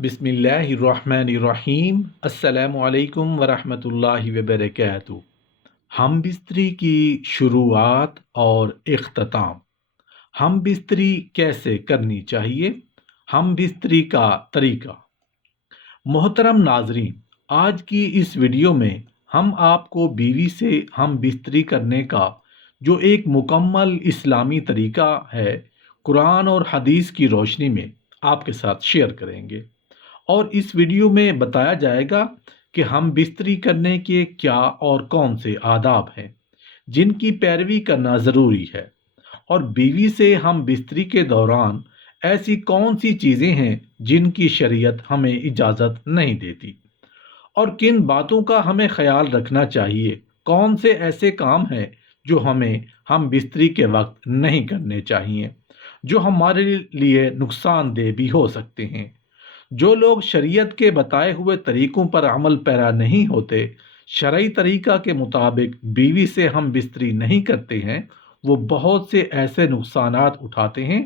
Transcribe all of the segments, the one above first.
बिस्मिल्लाहिर्रहमानिर्रहीम। अस्सलामु अलैकुम वरहमतुल्लाहि वबरकातुहू। हम बिस्तरी की शुरुआत और इख्तिताम। हम बिस्तरी कैसे करनी चाहिए? हम बिस्तरी का तरीका। मोहतरम नाजरीन, आज की इस वीडियो में हम आपको बीवी से हम बिस्तरी करने का जो एक मुकम्मल इस्लामी तरीका है, कुरान और हदीस की रोशनी में आपके साथ शेयर करेंगे। और इस वीडियो में बताया जाएगा कि हम बिस्तरी करने के क्या और कौन से आदाब हैं जिनकी पैरवी करना ज़रूरी है, और बीवी से हम बिस्तरी के दौरान ऐसी कौन सी चीज़ें हैं जिनकी शरीयत हमें इजाज़त नहीं देती, और किन बातों का हमें ख्याल रखना चाहिए। कौन से ऐसे काम हैं जो हमें हम बिस्तरी के वक्त नहीं करने चाहिए, जो हमारे लिए नुकसानदेह भी हो सकते हैं। जो लोग शरीयत के बताए हुए तरीकों पर अमल पैरा नहीं होते, शरई तरीका के मुताबिक बीवी से हम बिस्तरी नहीं करते हैं, वो बहुत से ऐसे नुकसानात उठाते हैं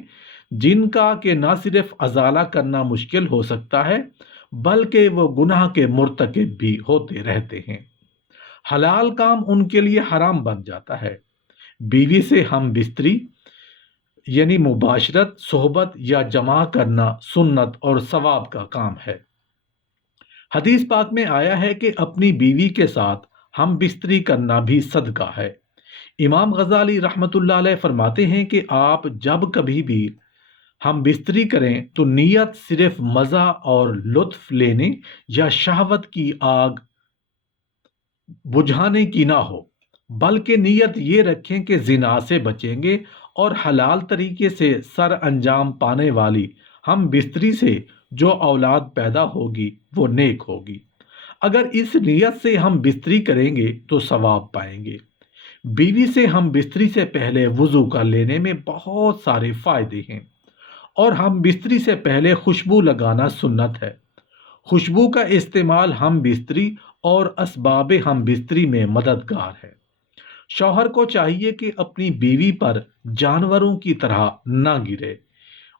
जिनका कि न सिर्फ अजाला करना मुश्किल हो सकता है, बल्कि वो गुनाह के मुर्तकिब भी होते रहते हैं। हलाल काम उनके लिए हराम बन जाता है। बीवी से हम बिस्तरी यानी मुबाशरत, सोहबत या जमा करना सुन्नत और सवाब का काम है। हदीस पाक में आया है कि अपनी बीवी के साथ हम बिस्तरी करना भी सदका है। इमाम गजाली रहमतुल्लाह अलैह फरमाते हैं कि आप जब कभी भी हम बिस्तरी करें तो नीयत सिर्फ मज़ा और लुत्फ लेने या शहवत की आग बुझाने की ना हो, बल्कि नीयत ये रखें कि जिना से बचेंगे और हलाल तरीके से सर अंजाम पाने वाली हम बिस्तरी से जो औलाद पैदा होगी वो नेक होगी। अगर इस नीयत से हम बिस्तरी करेंगे तो सवाब पाएंगे। बीवी से हम बिस्तरी से पहले वुज़ू कर लेने में बहुत सारे फ़ायदे हैं, और हम बिस्तरी से पहले खुशबू लगाना सुन्नत है। खुशबू का इस्तेमाल हम बिस्तरी और असबाब हम बिस्तरी में मददगार है। शौहर को चाहिए कि अपनी बीवी पर जानवरों की तरह ना गिरे।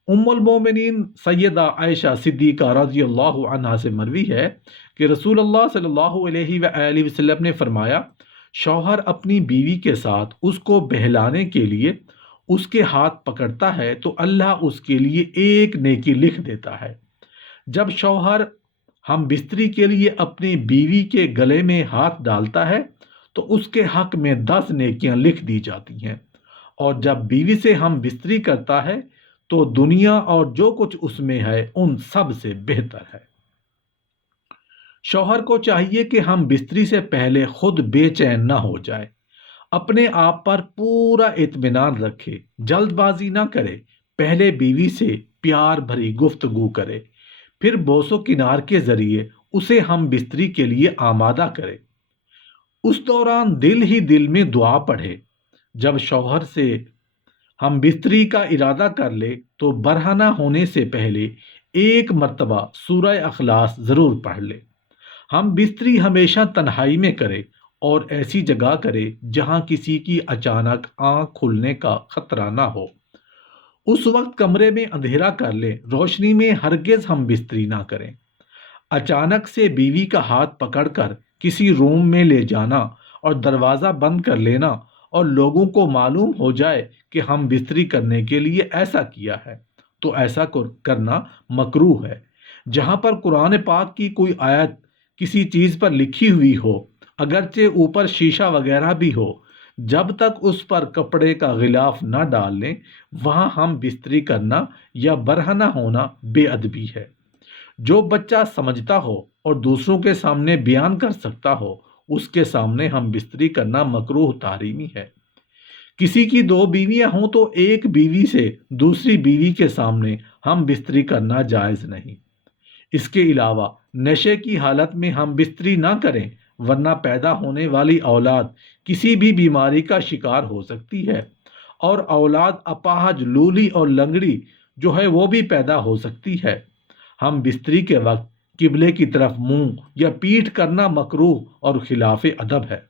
उम्मुल मोमिनीन सैयदा आयशा सिद्दीका रज़ियल्लाहु अन्हा से मरवी है कि रसूलुल्लाह सल्लल्लाहु अलैहि वसल्लम ने फरमाया, शौहर अपनी बीवी के साथ उसको बहलाने के लिए उसके हाथ पकड़ता है तो अल्लाह उसके लिए एक नेकी लिख देता है। जब शौहर हम बिस्तरी के लिए अपनी बीवी के गले में हाथ डालता है तो उसके हक में 10 नेकियां लिख दी जाती हैं, और जब बीवी से हम बिस्तरी करता है तो दुनिया और जो कुछ उसमें है उन सब से बेहतर है। शौहर को चाहिए कि हम बिस्तरी से पहले खुद बेचैन ना हो जाए, अपने आप पर पूरा इत्मीनान रखे, जल्दबाजी ना करे। पहले बीवी से प्यार भरी गुफ्तगू करे, फिर बोसो किनार के जरिए उसे हम बिस्तरी के लिए आमादा करे। उस दौरान दिल ही दिल में दुआ पढ़े। जब शौहर से हम बिस्तरी का इरादा कर ले तो बरहना होने से पहले एक मर्तबा सूरह अखलास ज़रूर पढ़ ले। हम बिस्तरी हमेशा तन्हाई में करे और ऐसी जगह करे जहां किसी की अचानक आंख खुलने का खतरा ना हो। उस वक्त कमरे में अंधेरा कर ले, रोशनी में हरगिज हम बिस्तरी ना करें। अचानक से बीवी का हाथ पकड़कर किसी रूम में ले जाना और दरवाज़ा बंद कर लेना और लोगों को मालूम हो जाए कि हम बिस्तरी करने के लिए ऐसा किया है, तो ऐसा करना मकरूह है। जहां पर कुरान पाक की कोई आयत किसी चीज़ पर लिखी हुई हो, अगरचे ऊपर शीशा वगैरह भी हो, जब तक उस पर कपड़े का गिलाफ न डाल लें, वहां हम बिस्तरी करना या बरहना होना बेअदबी है। जो बच्चा समझता हो और दूसरों के सामने बयान कर सकता हो, उसके सामने हम बिस्तरी करना मकरूह तारीमी है। किसी की 2 बीवियां हों तो एक बीवी से दूसरी बीवी के सामने हम बिस्तरी करना जायज़ नहीं। इसके अलावा नशे की हालत में हम बिस्तरी ना करें, वरना पैदा होने वाली औलाद किसी भी बीमारी का शिकार हो सकती है, और औलाद अपाहज, लूली और लंगड़ी जो है वो भी पैदा हो सकती है। हम बिस्तरी के वक्त किबले की तरफ मुंह या पीठ करना मकरूह और खिलाफ अदब है।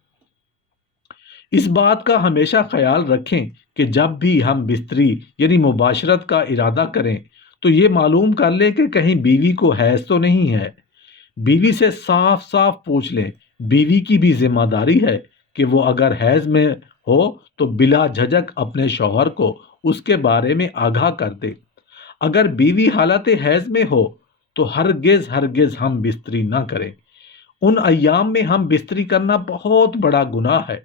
इस बात का हमेशा ख्याल रखें कि जब भी हम बिस्तरी यानी मुबाशरत का इरादा करें تو یہ معلوم کر لیں کہ کہیں بیوی کو حیض تو نہیں ہے۔ بیوی سے صاف صاف پوچھ لیں۔ بیوی کی بھی ذمہ داری ہے کہ وہ اگر حیض میں ہو تو بلا جھجک اپنے شوہر کو اس کے بارے میں آگاہ کر دے۔ اگر بیوی حالت حیض میں ہو تو ہرگز ہرگز ہم بستری نہ کریں۔ ان ایام میں ہم بستری کرنا بہت بڑا گناہ ہے۔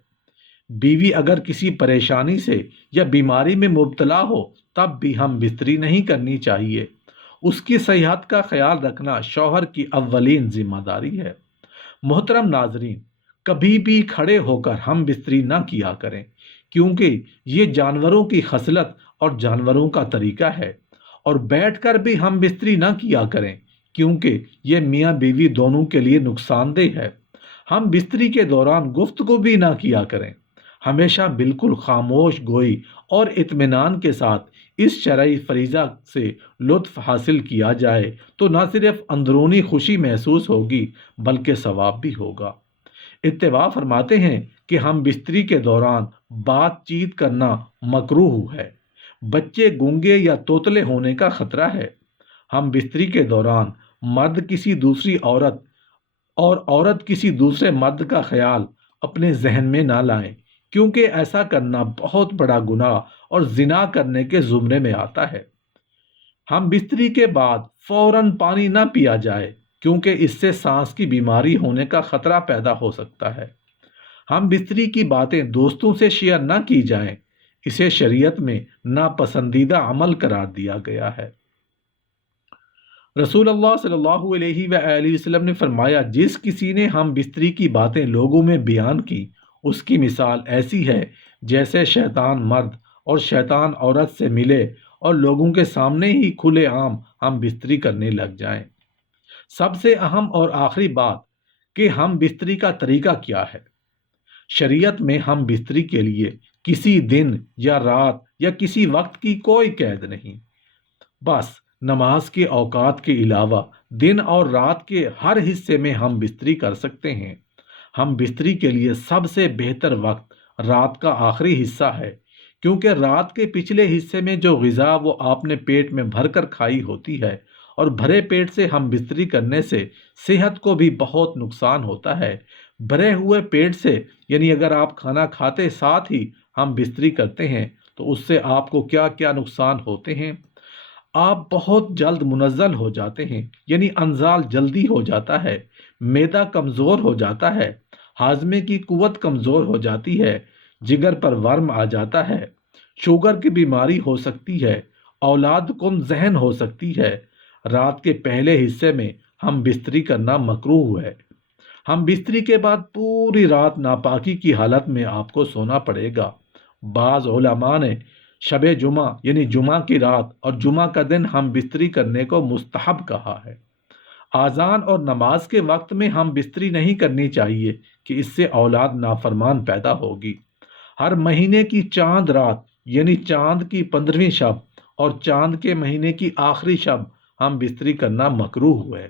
بیوی اگر کسی پریشانی سے یا بیماری میں مبتلا ہو تب بھی ہم بستری نہیں کرنی چاہیے۔ اس کی صحت کا خیال رکھنا شوہر کی اولین ذمہ داری ہے۔ محترم ناظرین، کبھی بھی کھڑے ہو کر ہم بستری نہ کیا کریں، کیونکہ یہ جانوروں کی خصلت اور جانوروں کا طریقہ ہے۔ اور بیٹھ کر بھی ہم بستری نہ کیا کریں، کیونکہ یہ میاں بیوی دونوں کے لیے نقصان دہ ہے۔ ہم بستری کے دوران گفتگو بھی نہ کیا کریں۔ ہمیشہ بالکل خاموش گوئی اور اطمینان کے ساتھ اس شرعی فریضہ سے لطف حاصل کیا جائے تو نہ صرف اندرونی خوشی محسوس ہوگی بلکہ ثواب بھی ہوگا۔ اتباع فرماتے ہیں کہ ہم بستری کے دوران بات چیت کرنا مکروہ ہے۔ بچے گونگے یا توتلے ہونے کا خطرہ ہے۔ ہم بستری کے دوران مرد کسی دوسری عورت اور عورت کسی دوسرے مرد کا خیال اپنے ذہن میں نہ لائیں، کیونکہ ایسا کرنا بہت بڑا گناہ اور زنا کرنے کے زمرے میں آتا ہے۔ ہم بستری کے بعد فوراً پانی نہ پیا جائے، کیونکہ اس سے سانس کی بیماری ہونے کا خطرہ پیدا ہو سکتا ہے۔ ہم بستری کی باتیں دوستوں سے شیئر نہ کی جائیں، اسے شریعت میں ناپسندیدہ عمل قرار دیا گیا ہے۔ رسول اللہ صلی اللہ علیہ وآلہ وسلم نے فرمایا، جس کسی نے ہم بستری کی باتیں لوگوں میں بیان کی، اس کی مثال ایسی ہے جیسے شیطان مرد اور شیطان عورت سے ملے اور لوگوں کے سامنے ہی کھلے عام ہم بستری کرنے لگ جائیں۔ سب سے اہم اور آخری بات کہ ہم بستری کا طریقہ کیا ہے۔ شریعت میں ہم بستری کے لیے کسی دن یا رات یا کسی وقت کی کوئی قید نہیں۔ بس نماز کے اوقات کے علاوہ دن اور رات کے ہر حصے میں ہم بستری کر سکتے ہیں۔ ہم بستری کے لیے سب سے بہتر وقت رات کا آخری حصہ ہے، کیونکہ رات کے پچھلے حصے میں جو غذا وہ آپ نے پیٹ میں بھر کر کھائی ہوتی ہے، اور بھرے پیٹ سے ہم بستری کرنے سے صحت کو بھی بہت نقصان ہوتا ہے۔ بھرے ہوئے پیٹ سے، یعنی اگر آپ کھانا کھاتے ساتھ ہی ہم بستری کرتے ہیں تو اس سے آپ کو کیا کیا نقصان ہوتے ہیں۔ آپ بہت جلد منزل ہو جاتے ہیں، یعنی انزال جلدی ہو جاتا ہے، معدہ کمزور ہو جاتا ہے، ہاضمے کی قوت کمزور ہو جاتی ہے، جگر پر ورم آ جاتا ہے، شوگر کی بیماری ہو سکتی ہے، اولاد کم ذہن ہو سکتی ہے۔ رات کے پہلے حصے میں ہم بستری کرنا مکروہ ہے۔ ہم بستری کے بعد پوری رات ناپاکی کی حالت میں آپ کو سونا پڑے گا۔ بعض علماء نے شب جمعہ یعنی جمعہ کی رات اور جمعہ کا دن ہم بستری کرنے کو مستحب کہا ہے۔ اذان اور نماز کے وقت میں ہم بستری نہیں کرنی چاہیے کہ اس سے اولاد نافرمان پیدا ہوگی۔ ہر مہینے کی چاند رات یعنی چاند کی 15ویں شب اور چاند کے مہینے کی آخری شب ہم بستری کرنا مکروہ ہے۔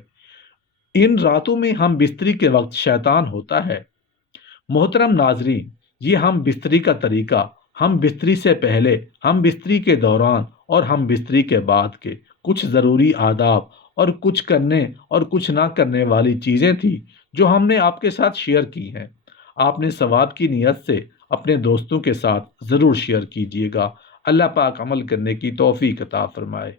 ان راتوں میں ہم بستری کے وقت شیطان ہوتا ہے۔ محترم ناظرین، یہ ہم بستری کا طریقہ ہم بستری سے پہلے، ہم بستری کے دوران اور ہم بستری کے بعد کے کچھ ضروری آداب اور کچھ کرنے اور کچھ نہ کرنے والی چیزیں تھیں جو ہم نے آپ کے ساتھ شیئر کی ہیں۔ آپ نے ثواب کی نیت سے اپنے دوستوں کے ساتھ ضرور شیئر کیجیے گا۔ اللہ پاک عمل کرنے کی توفیق عطا فرمائے۔